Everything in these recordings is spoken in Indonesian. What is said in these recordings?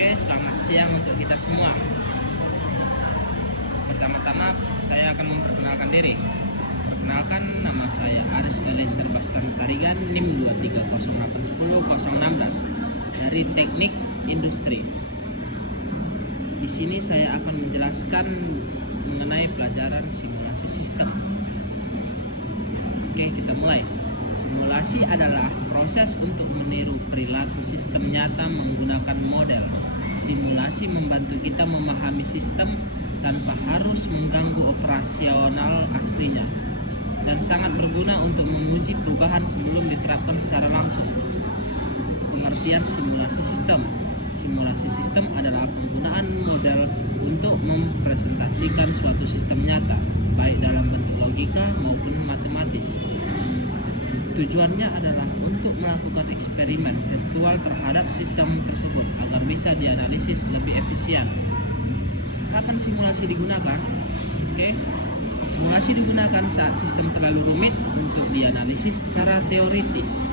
Oke, selamat siang untuk kita semua. Pertama-tama saya akan memperkenalkan diri. Perkenalkan, nama saya Aris Eliezer Bastani Tarigan, NIM 230810016 dari Teknik Industri. Di sini saya akan menjelaskan mengenai pelajaran simulasi sistem. Oke, kita mulai. Simulasi adalah proses untuk meniru perilaku sistem nyata menggunakan model. Simulasi membantu kita memahami sistem tanpa harus mengganggu operasional aslinya, dan sangat berguna untuk menguji perubahan sebelum diterapkan secara langsung. Pengertian simulasi sistem. Simulasi sistem adalah penggunaan model untuk mempresentasikan suatu sistem nyata, baik dalam bentuk logika maupun matematis. Tujuannya adalah untuk melakukan eksperimen virtual terhadap sistem tersebut agar bisa dianalisis lebih efisien. Kapan simulasi digunakan? Oke. Simulasi digunakan saat sistem terlalu rumit untuk dianalisis secara teoritis,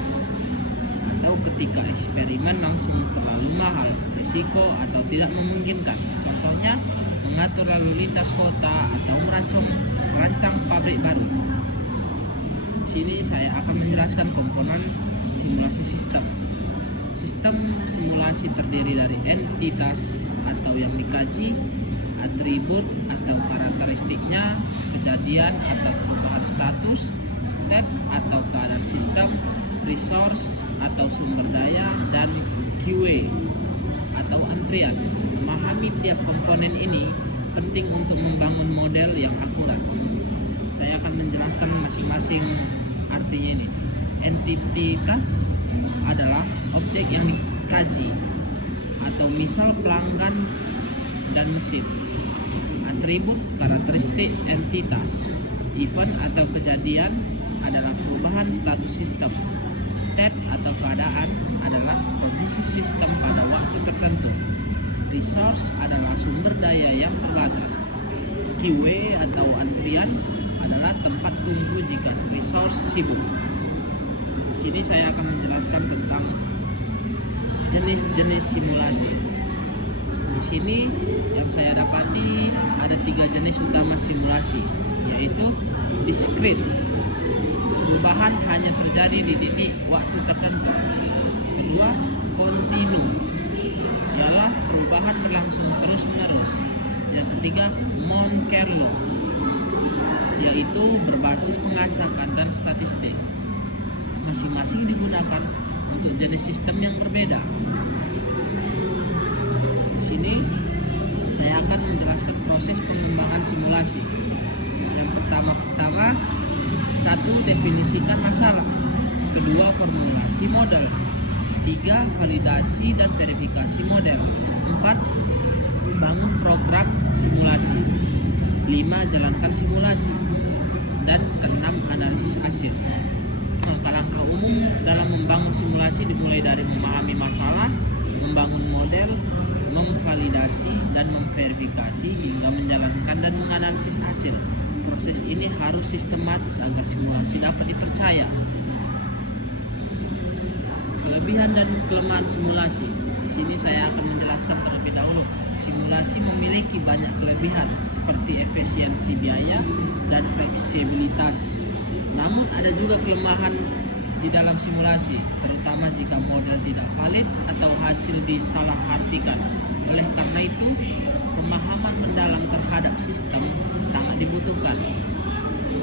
atau ketika eksperimen langsung terlalu mahal, risiko, atau tidak memungkinkan. Contohnya, mengatur lalu lintas kota atau merancang pabrik baru. Di sini saya akan menjelaskan komponen simulasi sistem. Sistem simulasi terdiri dari entitas atau yang dikaji, atribut atau karakteristiknya, kejadian atau perubahan status, step atau keadaan sistem, resource atau sumber daya, dan QA atau antrian. Memahami tiap komponen ini penting untuk membangun model yang akurat. Saya akan menjelaskan masing-masing artinya ini. Entitas adalah objek yang dikaji, atau misal pelanggan dan mesin. Atribut, karakteristik entitas. Event atau kejadian adalah perubahan status sistem. State atau keadaan adalah kondisi sistem pada waktu tertentu. Resource adalah sumber daya yang terbatas. QA atau antrian adalah tempat tunggu jika resource sibuk. Di sini saya akan menjelaskan tentang jenis-jenis simulasi. Di sini yang saya dapati ada 3 jenis utama simulasi, yaitu discrete. Perubahan hanya terjadi di titik waktu tertentu. Kedua, kontinu, ialah perubahan berlangsung terus-menerus. Yang ketiga, Monte-Carlo, yaitu berbasis pengacakan dan statistik. Masing-masing digunakan untuk jenis sistem yang berbeda. Di sini saya akan menjelaskan proses pengembangan simulasi. Yang pertama, satu, definisikan masalah. Kedua, formulasi model. 3, validasi dan verifikasi model. 4, membangun program simulasi. 5, jalankan simulasi. Dan 6, analisis hasil. Langkah-langkah umum dalam membangun simulasi dimulai dari memahami masalah, membangun model, memvalidasi dan memverifikasi, hingga menjalankan dan menganalisis hasil. Proses ini harus sistematis agar simulasi dapat dipercaya. Kelebihan dan kelemahan simulasi. Di sini saya akan menjelaskan terlebih dahulu. Simulasi memiliki banyak kelebihan seperti efisiensi biaya dan fleksibilitas. Namun ada juga kelemahan di dalam simulasi, terutama jika model tidak valid atau hasil disalahartikan. Oleh karena itu, pemahaman mendalam terhadap sistem sangat dibutuhkan.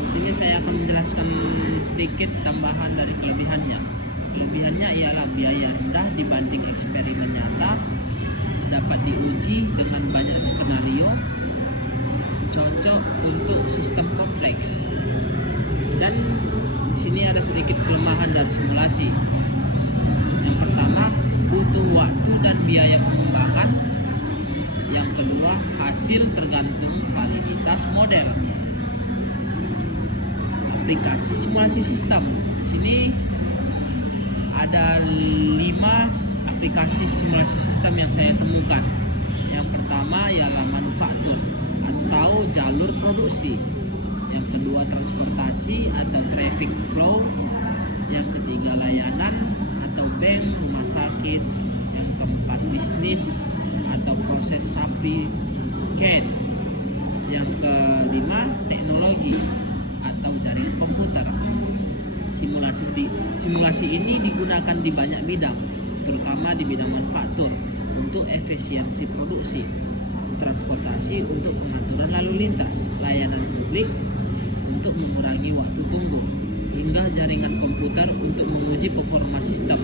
Di sini saya akan menjelaskan sedikit tambahan dari kelebihannya. Kelebihannya ialah biaya rendah dibanding eksperimen nyata, dapat diuji dengan banyak skenario, cocok untuk sistem kompleks. Dan di sini ada sedikit kelemahan dari simulasi. Yang pertama, butuh waktu dan biaya pengembangan. Yang kedua, hasil tergantung validitas model. Aplikasi simulasi sistem. Di sini ada 5 aplikasi simulasi sistem yang saya temukan. Yang pertama ialah manufaktur atau jalur produksi. Yang kedua, transportasi atau traffic flow. Yang ketiga, layanan atau bank, rumah sakit. Yang keempat, bisnis proses sapi CAD. Yang kelima, teknologi atau jaringan komputer. Simulasi ini digunakan di banyak bidang, terutama di bidang manufaktur untuk efisiensi produksi, transportasi untuk pengaturan lalu lintas, layanan publik untuk mengurangi waktu tunggu, hingga jaringan komputer untuk menguji performa sistem.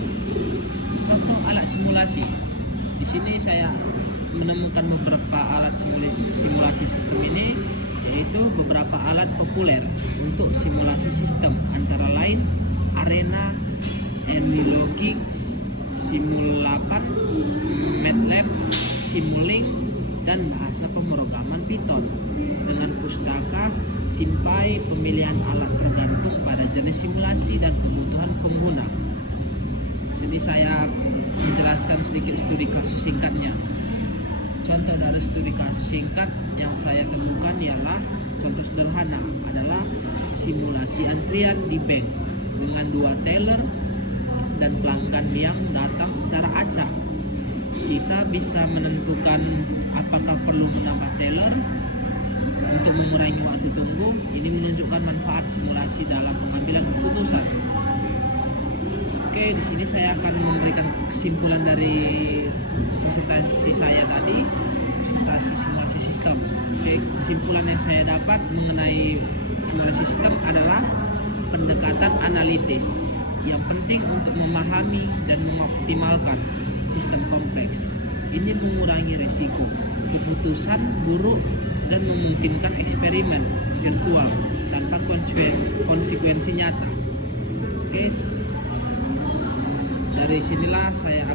Contoh alat simulasi. Di sini saya menemukan beberapa alat simulasi sistem ini, yaitu beberapa alat populer untuk simulasi sistem, antara lain Arena, Emulogix, Simul8, MATLAB, Simulink, dan bahasa pemrograman Python. Dengan pustaka Simpai, pemilihan alat tergantung pada jenis simulasi dan kebutuhan pengguna. Di sini saya menjelaskan sedikit studi kasus singkatnya. Contoh dari studi kasus singkat yang saya temukan ialah, contoh sederhana adalah simulasi antrian di bank dengan 2 teller dan pelanggan yang datang secara acak. Kita bisa menentukan apakah perlu menambah teller untuk mengurangi waktu tunggu. Ini menunjukkan manfaat simulasi dalam pengambilan keputusan. Oke, di sini saya akan memberikan kesimpulan dari presentasi saya tadi, presentasi simulasi sistem. Oke, kesimpulan yang saya dapat mengenai simulasi sistem adalah pendekatan analitis yang penting untuk memahami dan mengoptimalkan sistem kompleks. Ini mengurangi resiko keputusan buruk dan memungkinkan eksperimen virtual tanpa konsekuensi nyata. Oke, dari sinilah saya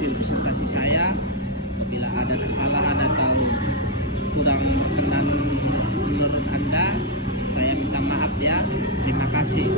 hasil presentasi saya. Apabila ada kesalahan atau kurang berkenan menurut Anda, saya minta maaf ya. Terima kasih.